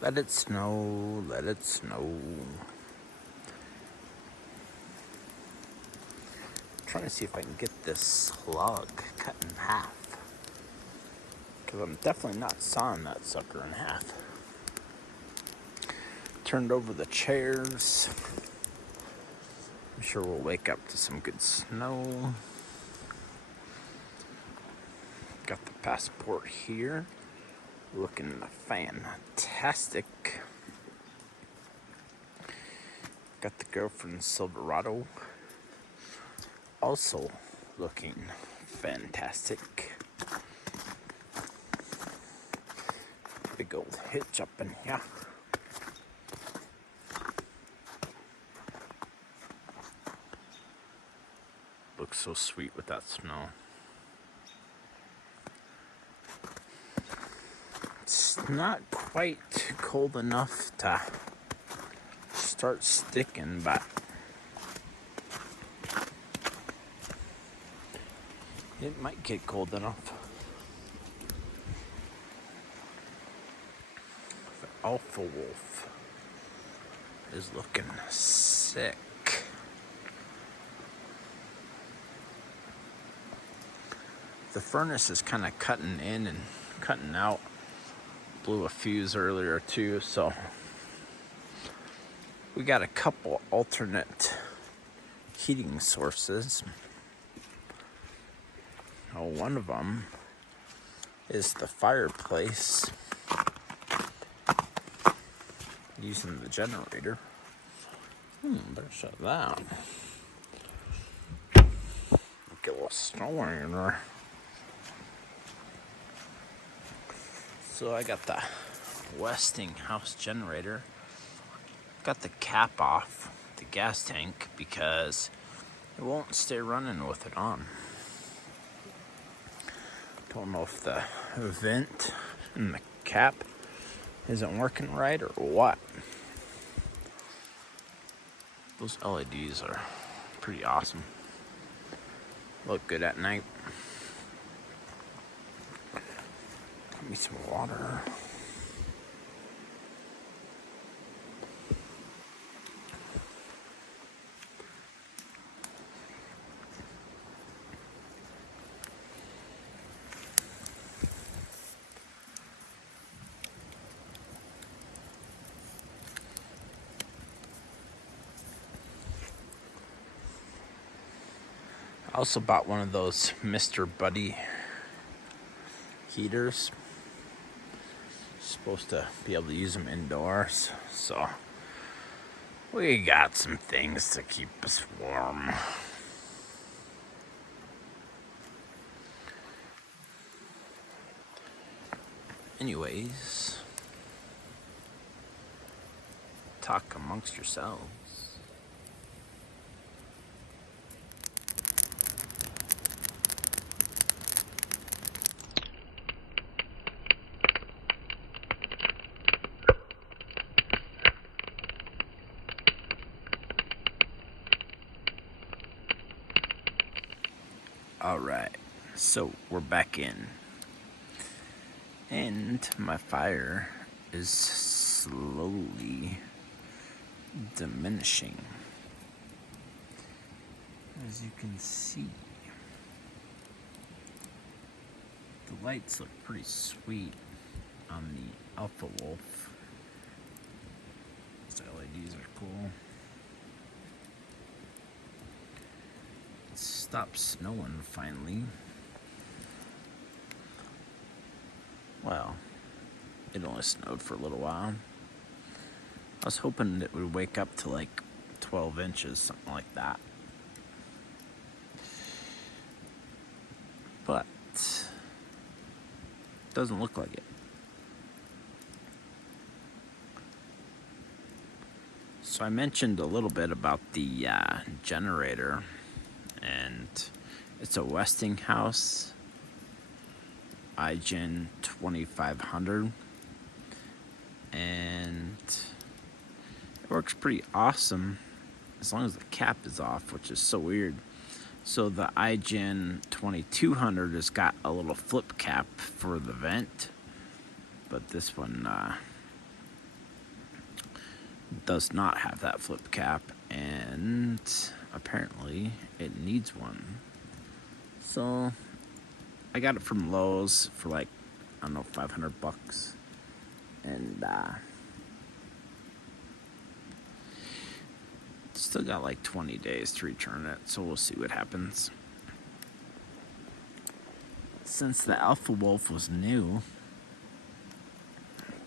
Let it snow, let it snow. I'm trying to see if I can get this slug cut in half. Because I'm definitely not sawing that sucker in half. Turned over the chairs. I'm sure we'll wake up to some good snow. Got the passport here. Looking fantastic. Got the girlfriend Silverado. Also looking fantastic. Big old hitch up in here. Looks so sweet with that snow. It's not quite cold enough to start sticking, but it might get cold enough. The Alpha Wolf is looking sick. The furnace is kind of cutting in and cutting out. Blew a fuse earlier too, so we got a couple alternate heating sources. One of them is the fireplace using the generator. Better shut that. Get a little snow in there. So I got the Westinghouse generator. Got the cap off the gas tank because it won't stay running with it on. Don't know if the vent in the cap isn't working right or what. Those LEDs are pretty awesome. Look good at night. Give me some water. I also bought one of those Mr. Buddy heaters. Supposed to be able to use them indoors, so we got some things to keep us warm. Anyways, talk amongst yourselves. Alright, so we're back in. And my fire is slowly diminishing. As you can see, the lights look pretty sweet on the Alpha Wolf. These LEDs are cool. It stopped snowing finally. Well, it only snowed for a little while. I was hoping it would wake up to like 12 inches, something like that. But doesn't look like it. So I mentioned a little bit about the generator, and it's a Westinghouse igen 2500, and it works pretty awesome as long as the cap is off, which is so weird. So the igen 2200 has got a little flip cap for the vent, but this one does not have that flip cap, and apparently it needs one. So I got it from Lowe's for like, I don't know, 500 bucks. And still got like 20 days to return it, so we'll see what happens. Since the Alpha Wolf was new,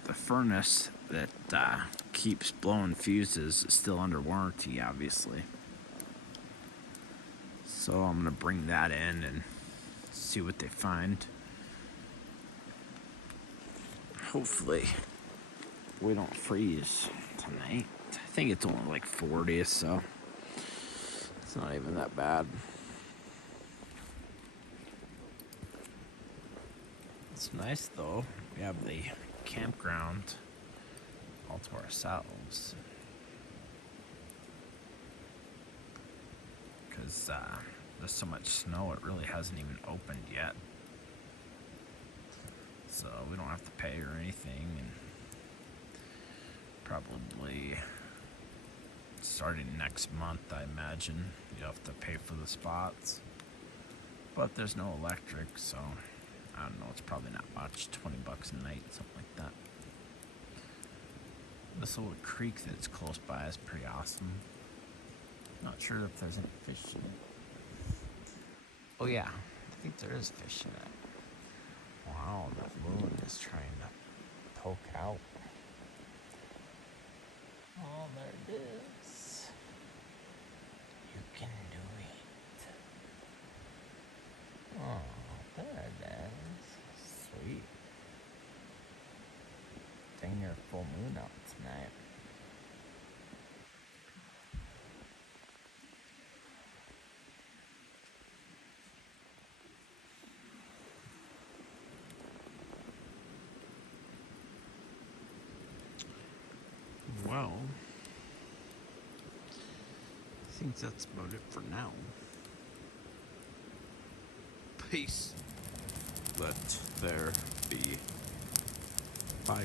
the furnace that keeps blowing fuses is still under warranty, obviously. So I'm gonna bring that in and see what they find. Hopefully we don't freeze tonight. I think it's only like 40, so it's not even that bad. It's nice though. We have the campground all to ourselves. Because there's so much snow, it really hasn't even opened yet. So we don't have to pay or anything, and probably starting next month, I imagine, you have to pay for the spots. But there's no electric, so I don't know, it's probably not much, 20 bucks a night, something like that. This little creek that's close by is pretty awesome. Not sure if there's any fish in it. Oh yeah, I think there is fish in it. Wow, that moon is trying to poke out. Oh, there it is. You can do it. Oh, there it is. Sweet. Dang near full moon out tonight. Well, I think that's about it for now. Peace. Let there be fire.